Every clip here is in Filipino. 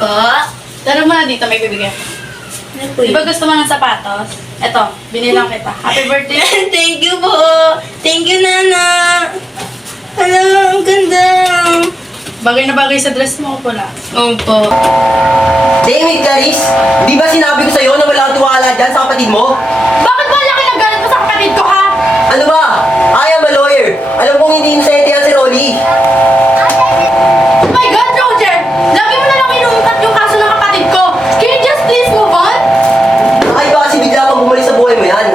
Po? Tara muna dito, may bibigyan. Ano po Di ba gusto mo ng sapatos? Eto, binilang kita. Happy birthday. Thank you po! Thank you, Nana! Alam, ang ganda! Bagay na bagay sa dress mo, pula. Opo. David, Clarice, di ba sinabi ko sa'yo na wala kang tiwala dyan sa kapatid mo? Bakit ba laki ng galit mo sa kapatid ko, ha? Ano ba? I am a lawyer. Alam kong hindi inosente yan si Rolly. Oh my God, Roger! Lagi mo na lang inuungkat yung kaso ng kapatid ko. Can you just please move on? Ay, ba kasi bigla pang bumalik sa buhay mo yan?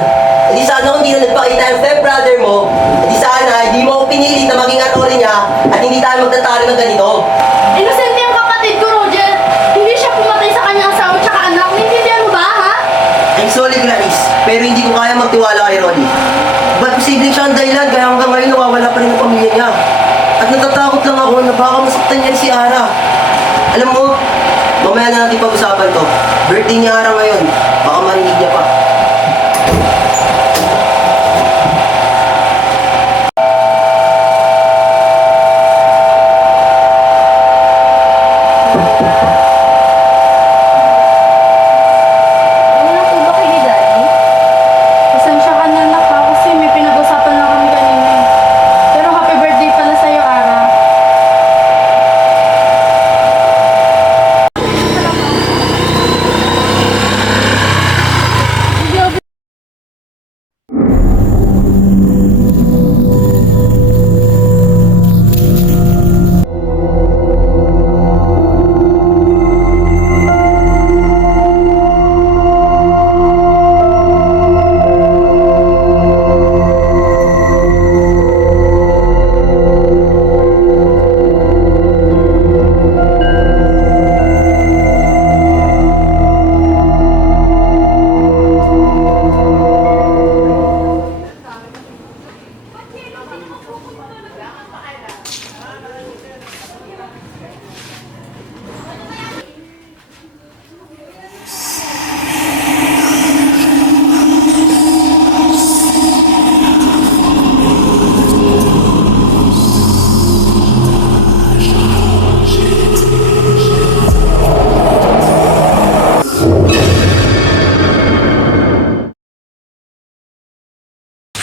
E di sana kung hindi na nagpakita yung stepbrother mo, e di sana hindi mo ako pinilit na maging atore niya at hindi tayo magtatalo ng ganito. Innocent yung kapatid ko, Roger. Hindi siya pumatay sa kanyang asawa tsaka anak. Naintindihan mo ba, ha? I'm sorry, Clarice, pero hindi ko kaya magtiwala kay Rolly. Ba't posibleng siya ang dahilan kaya hanggang ngayon nawawala pa rin ang pamilya niya? At natatakot lang ako na baka masaktan niya si Ara. Alam mo, mamaya na natin pag-usapan to. Birthday niya Ara ngayon. Baka marinig niya pa. Wala po ba kayo ni Daddy? Pasensya ka na anak ha, kasi may pinag-usapan lang kami kanina eh. Pero happy birthday pala sa'yo, Ara.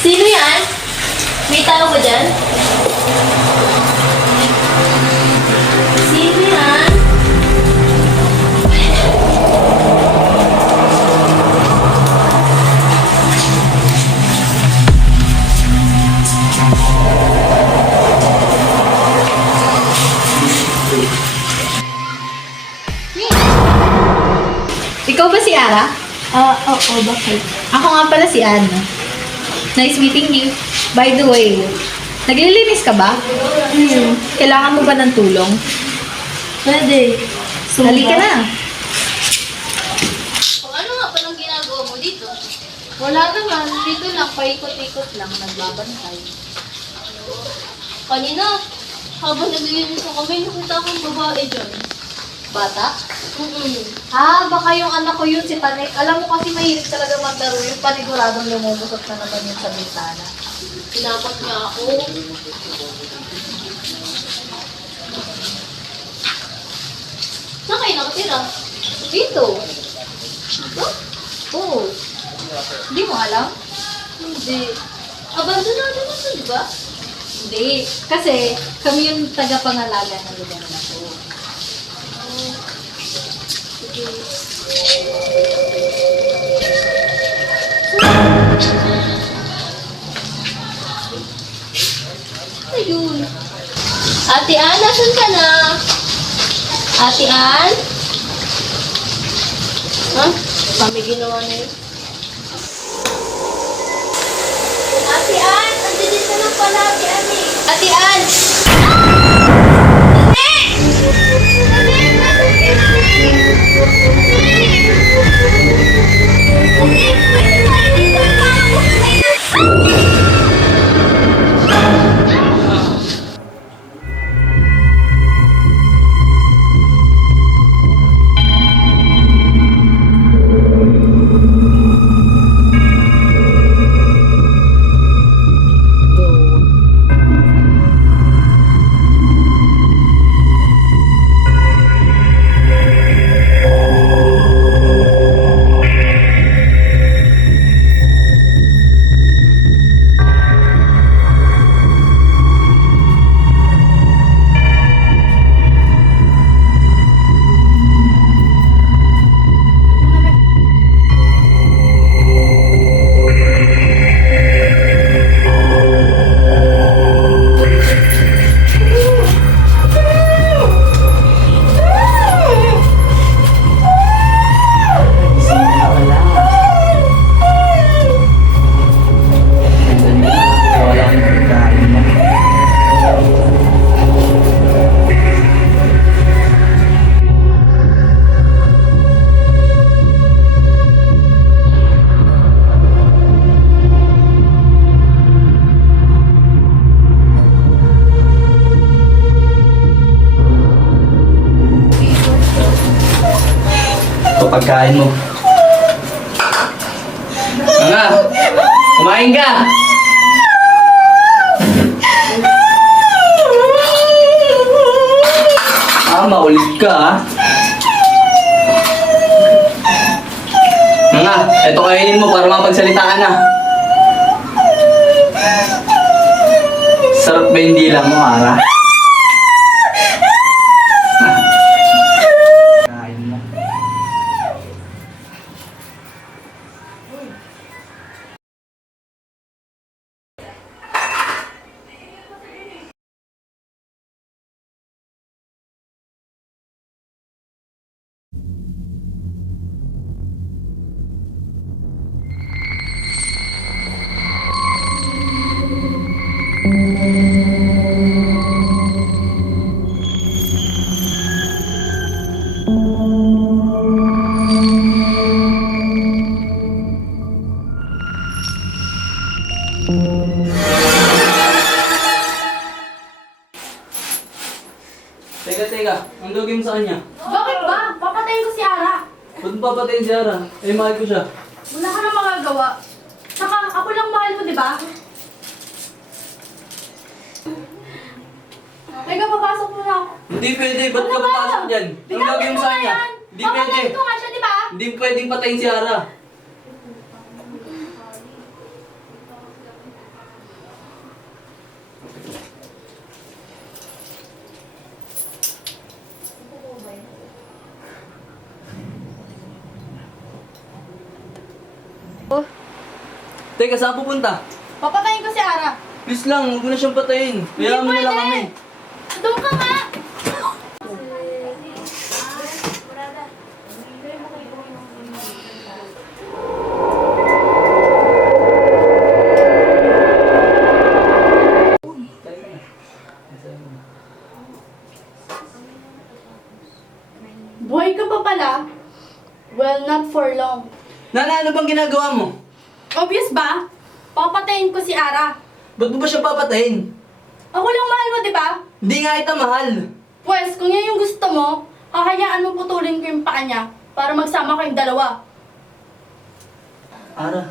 Sino yan? May tao ba dyan? Sino yan? Ikaw ba si Ara? Oo, bakit? Ako nga pala si Anna. Nice meeting you. By the way, naglilinis ka ba? Kailangan mo ba ng tulong? Pwede. Halika na. O ano nga palang ginagawa mo dito? Wala naman. Dito lang, paikot-ikot lang, nagbabantay. Kanina, habang naglilinis ako, may nakita akong babae dyan. Bata? Mm-mm. Baka yung anak ko yun, si Tanek. Alam mo kasi mahilig talaga maglaro yung paniguradong lumubusot na naman yun sa bintana. Sinapat niya ako. Saan kayo nakatira? Dito. Ito? Oo. Hindi mo alam? Hindi. Abandonado na ito, di ba? Hindi. Kasi kami yung tagapangalaga ng lugar na to. Ayun. Ate Ann, nasan ka na? Ate Ann? Ha? Kami ginawa na yun. Ate Ann! Andito ka na pala, Ate Ann eh. Ate Ann! Ito pagkain mo. Nga, kumain ka! Maulit ka ha. Nga, ito kainin mo para mapagsalitaan na. Sarap ba yung dila mo, Ara? Kain mo. Teka. Ang login mo sa kanya? Bakit ba? Papatayin ko si Ara. Ba't mo papatayin si Ara? Eh, mahal ko siya. Wala ka na magagawa. Saka ako lang mahal mo, di ba? Teka, papasok mo na ako. Hindi pwede. Ba't ka Ano ba? papasok dyan? Ang Bitawan login mo mo sa nga kanya? yan. Hindi pwede. Papatayin ko nga siya, di ba? Hindi pwedeng patayin si Ara. Teka, saan pupunta? Papatayin ko si Ara. Please lang, huwag mo na siyang patayin. Hayaan mo na lang kami. Doon ka nga. Buhay ka pa pala? Well, not for long. Nana, ano bang ginagawa mo? Obvious ba? Papatayin ko si Ara. Ba't mo ba siya papatayin? Ako lang mahal mo, di ba? Hindi nga kita mahal. Pues, kung yan yung gusto mo, hahayaan mo putulin ko yung paa niya para magsama kayong dalawa. Ara,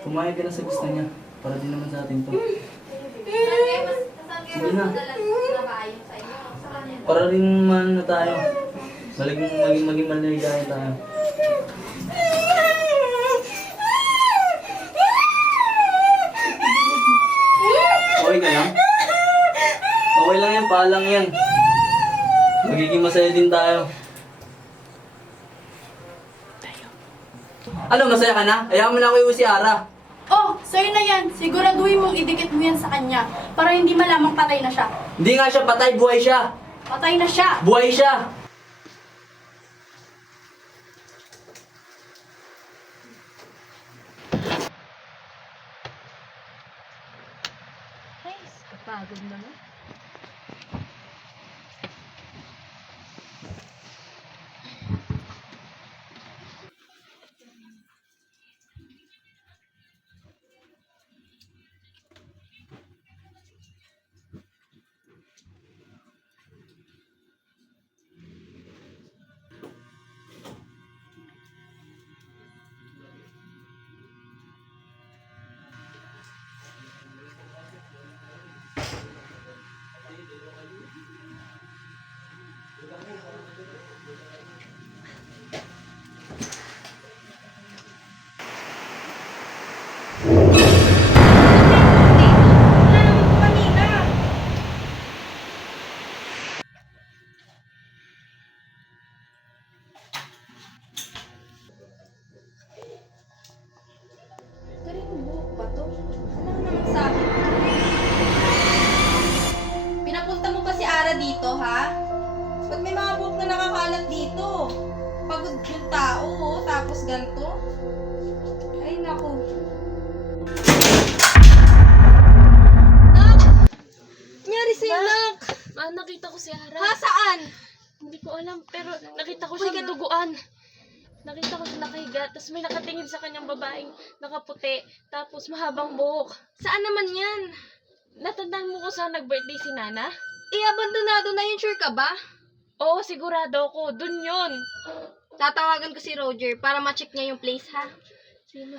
pumayag ka na sa gusto niya. Para din naman sa atin to. Sige na. Para rin man na tayo. Maging maligaya tayo. Okay ka lang? Okay lang yan, paalang yan. Magiging masaya din tayo. Ano, masaya ka na? Ayaw mo na ako iuwi si Ara. Oh, sa'yo na yan. Siguraduhin mong idikit mo yan sa kanya para hindi malamang patay na siya. Hindi nga siya patay, buhay siya. Patay na siya. Buhay siya. Pagod naman. Dito, ha? Ba't may mga buhok na nakakalat dito? Pagod yung tao, oh, tapos ganito. Ay, naku. Nak! Nangyari sa'yo, Nak? Nakita ko si Ara. Ha, saan? Hindi ko alam, pero nakita ko siya duguan. Nakita ko siya nakahiga, tapos may nakatingin sa kanyang babaeng nakaputi, tapos mahabang buhok. Saan naman yan? Natandaan mo kung saan nag-birthday si Nana? Eh, abandonado na yun, sure ka ba? Oo, sigurado ako. Dun yun. Tatawagan ko si Roger para ma-check niya yung place, ha? Sino?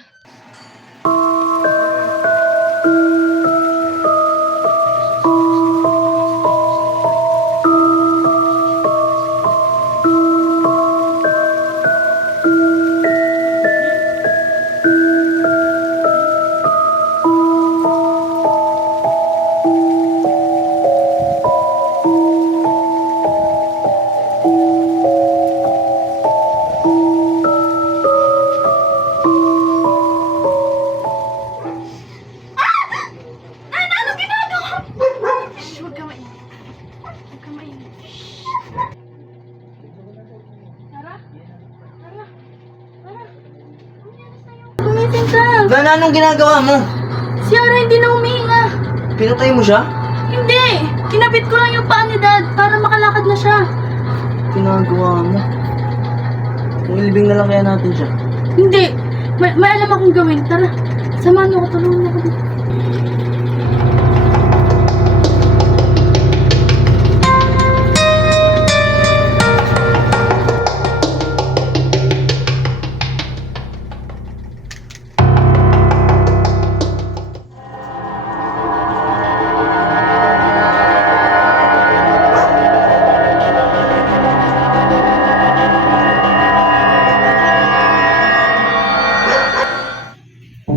Gumising ka! Gana, anong ginagawa mo? Si Ara hindi na humihinga. Pinatay mo siya? Hindi! Kinapit ko lang yung paa ni Dad para makalakad na siya. Ginagawa mo. Kung ilibing na lang kaya natin siya. Hindi! May alam akong gawin. Tara, samahan mo ako. Tulungan mo ako dito.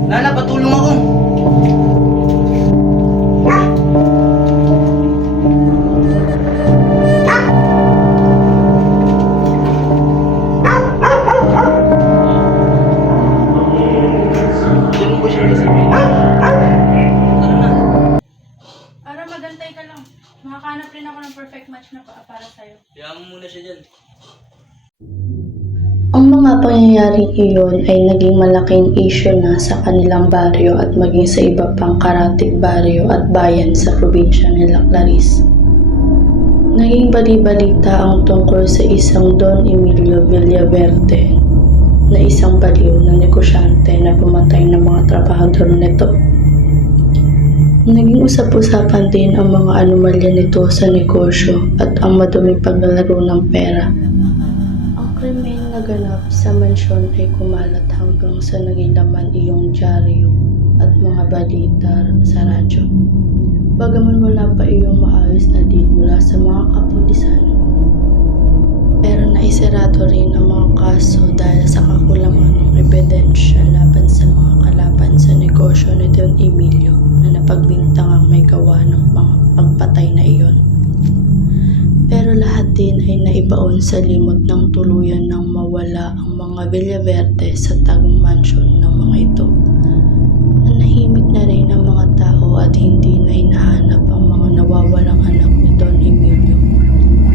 Nana, patulong ako. Ganun ko siya isipin. Ano na? Ara, magantay ka lang. Makakanap rin ako ng perfect match na para sa'yo. Kaya mo muna siya dyan. Ang mga pangyayaring iyon ay naging malaking issue na sa kanilang baryo at maging sa iba pang karatig baryo at bayan sa probinsya ni Clarice. Naging bali-balita ang tungkol sa isang Don Emilio Villaverde na isang baliw na negosyante na pumatay ng mga trabahador nito. Naging usap-usapan din ang mga anomalya nito sa negosyo at ang maduming paglalaro ng pera. Ang krimen na ganap sa mansyon ay kumalat hanggang sa naging laman iyong dyaryo at mga balita sa radyo. Bagaman wala pa iyong maayos na lead mula sa mga kapulisan. Pero naisarado rin ang mga kaso dahil sa kakulangan ng ebidensya laban sa mga kalaban sa negosyo ni Don Emilio na napagbintangang may gawa ng mga pagpatay na iyon. Pero lahat din ay naibaon sa limot ng tuluyan ng mawala ang mga Villaverde sa tagong mansyon ng mga ito. Nanahimik na rin ang mga tao at hindi na hinahanap ang mga nawawalang anak ni Don Emilio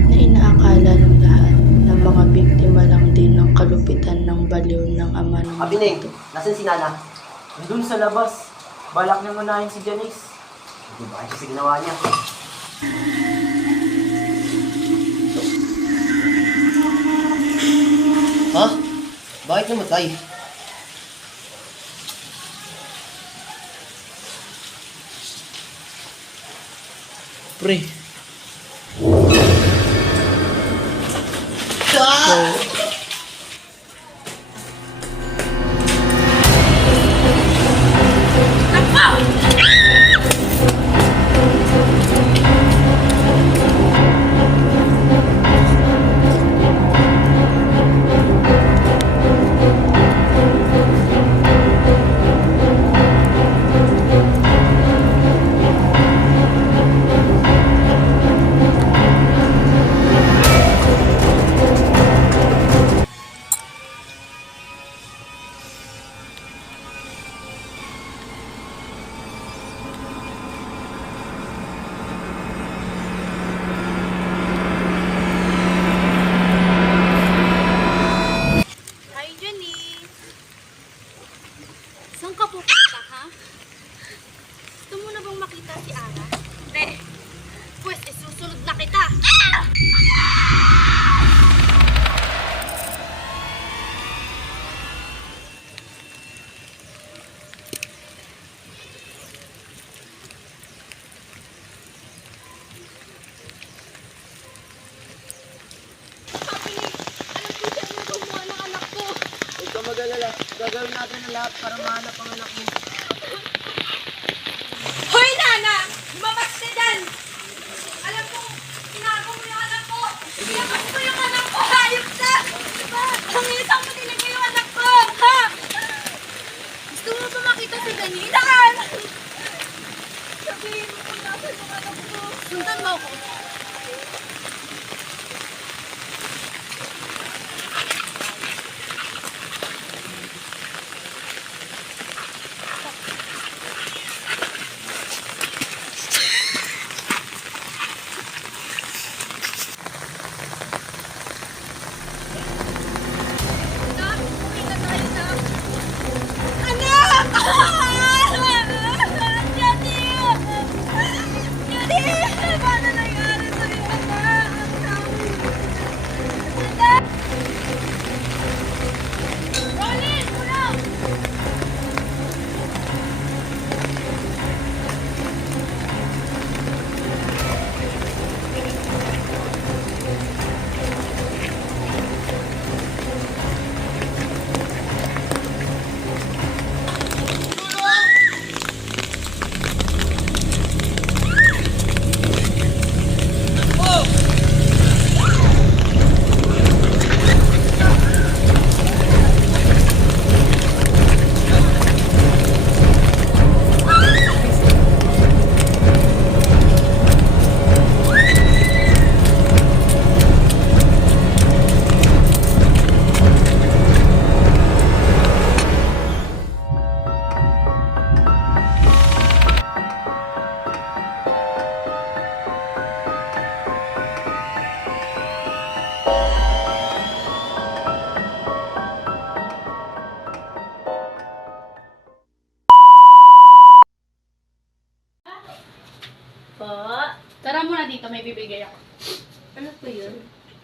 na inaakala ng lahat na mga biktima lang din ng kalupitan ng baliw ng ama ng Abinay, nasan si Nana? Doon sa labas. Balak niya unahin si Janice. Hindi ba kasi ginawa niya? Ha? Bakit namatay? Pre. mag-alala. Gagawin natin ang lahat para mahanap ang anak mo. Hoy, Nana! Lumabas ka dyan! Alam ko, tinagaw mo yung anak ko! Lumabas mo yung anak ko! Hayop ka! Pangilisang mo talaga yung anak ko! Ha? Gusto mo ba makita si Dani? Saan? Sabihin mo kung nasan yung anak ko. Sundan mo ako. Anak! Jenny! Jenny! Paano nangyari sa'yo, anak? Anak! Rolling! Tulong! Po, tara muna dito, may bibigay ako. Ano po yun?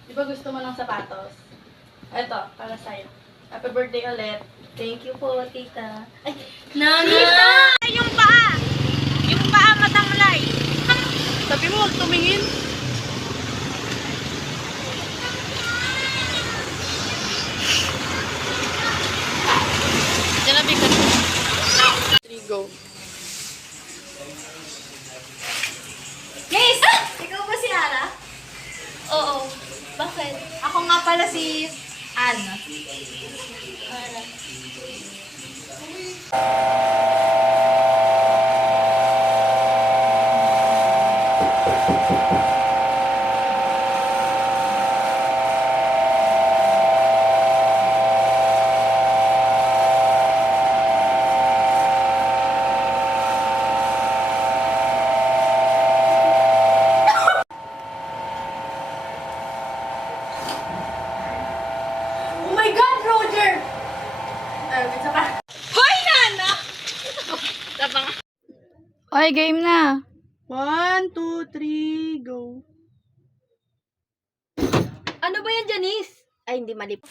Di ba gusto mo ng sapatos? Eto, para sa'yo. Happy birthday ulit. Thank you po, tita. Ay, Nana! Yung paa! Yung paa matanglay! Sabi mo, huwag tumingin. Jalabi ka. 3, go. Guys! Ikaw ba si Ara? Oo. Bakit? Ako nga pala si Ana. Oh my God, Roger! Isa pa. Hoy, Nana! Okay, game na. 1, 2, 3, go. Ano ba yan, Janice? Ay, hindi mali.